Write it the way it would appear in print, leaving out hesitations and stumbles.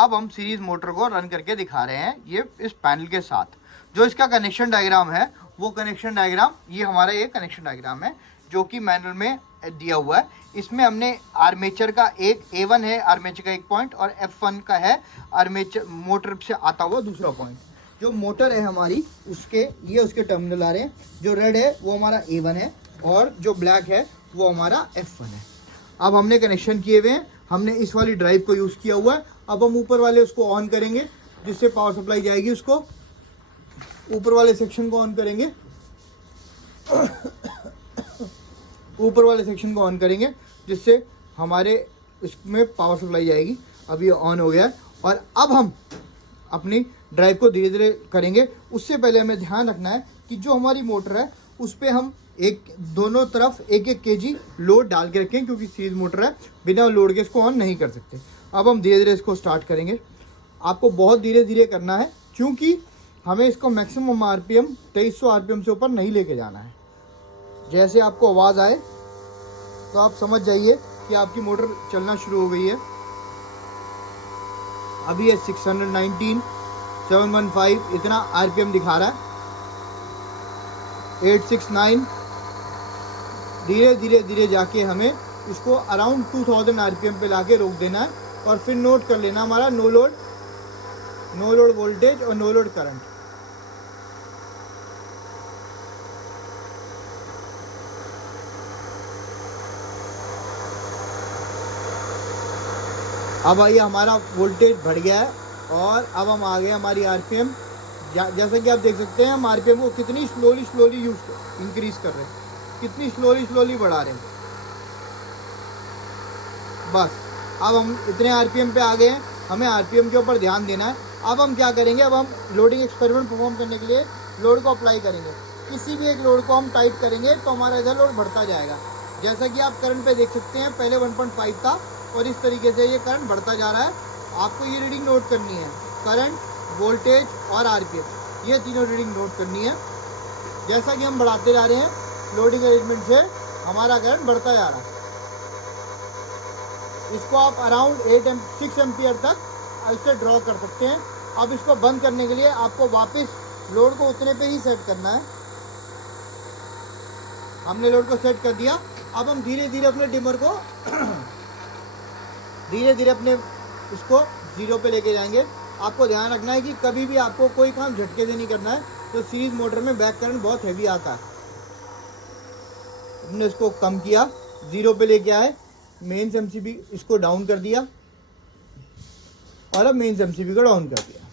अब हम series motor को रन करके दिखा रहे हैं ये इस पैनल के साथ। जो इसका कनेक्शन डायग्राम है वो कनेक्शन डायग्राम, ये हमारा ये कनेक्शन डायग्राम है जो कि मैनुअल में दिया हुआ है। इसमें हमने आर्मेचर का एक A1 है, आर्मेचर का एक पॉइंट, और F1 का है आर्मेचर मोटर से आता हुआ दूसरा पॉइंट। जो मोटर है हमारी उसके ये उसके टर्मिनल आ रहे हैं। जो रेड है वो हमारा A1 है और जो ब्लैक है वो हमारा F1 है। अब हमने कनेक्शन किए हुए हैं, हमने इस वाली ड्राइव को यूज़ किया हुआ है। अब हम ऊपर वाले उसको ऑन करेंगे जिससे पावर सप्लाई जाएगी। उसको ऊपर वाले सेक्शन को ऑन करेंगे, ऊपर वाले सेक्शन को ऑन करेंगे जिससे हमारे इसमें पावर सप्लाई जाएगी। अब ये ऑन हो गया है और अब हम अपनी ड्राइव को धीरे धीरे करेंगे। उससे पहले हमें ध्यान रखना है कि जो हमारी मोटर है उस पर हम दोनों तरफ 1-1 kg लोड डाल के रखें, क्योंकि सीरीज मोटर है, बिना लोड के इसको ऑन नहीं कर सकते। अब हम धीरे धीरे इसको स्टार्ट करेंगे। आपको बहुत धीरे धीरे करना है क्योंकि हमें इसको मैक्सिमम RPM 2300 RPM से ऊपर नहीं लेके जाना है। जैसे आपको आवाज़ आए तो आप समझ जाइए कि आपकी मोटर चलना शुरू हो गई है। अभी ये 619, 715 इतना RPM दिखा रहा है। 869, धीरे धीरे धीरे जाके हमें इसको अराउंड 2000 RPM पे लाके रोक देना है और फिर नोट कर लेना हमारा नो लोड वोल्टेज और नो लोड करंट। अब आइए हमारा वोल्टेज बढ़ गया है और अब हम आ गए हमारी RPM। जैसा कि आप देख सकते हैं हम RPM को कितनी स्लोली इंक्रीज कर रहे हैं, कितनी स्लोली बढ़ा रहे हैं। बस अब हम इतने RPM पे आ गए हैं, हमें RPM के ऊपर ध्यान देना है। अब हम क्या करेंगे, अब हम लोडिंग एक्सपेरिमेंट परफॉर्म करने के लिए लोड को अप्लाई करेंगे। किसी भी एक लोड को हम टाइट करेंगे तो हमारा इधर लोड बढ़ता जाएगा। जैसा कि आप करंट पे देख सकते हैं, पहले 1.5 था और इस तरीके से ये करंट बढ़ता जा रहा है। आपको ये रीडिंग नोट करनी है, करंट, वोल्टेज और RPM, ये तीनों रीडिंग नोट करनी है। जैसा कि हम बढ़ाते जा रहे हैं लोडिंग अरेंजमेंट से हमारा करंट बढ़ता जा रहा है। इसको आप अराउंड 6 एम्पियर तक इससे ड्रॉ कर सकते हैं। अब इसको बंद करने के लिए आपको वापस लोड को उतने पे ही सेट करना है। हमने लोड को सेट कर दिया। अब हम धीरे धीरे अपने डिमर को धीरे धीरे अपने इसको 0 पे लेके जाएंगे। आपको ध्यान रखना है कि कभी भी आपको कोई काम झटके से नहीं करना है। तो सीरीज मोटर में बैक करंट बहुत हैवी आता है। हमने इसको कम किया, 0 पे लेके आए, मेंस MCB इसको डाउन कर दिया और अब मेंस MCB को डाउन कर दिया।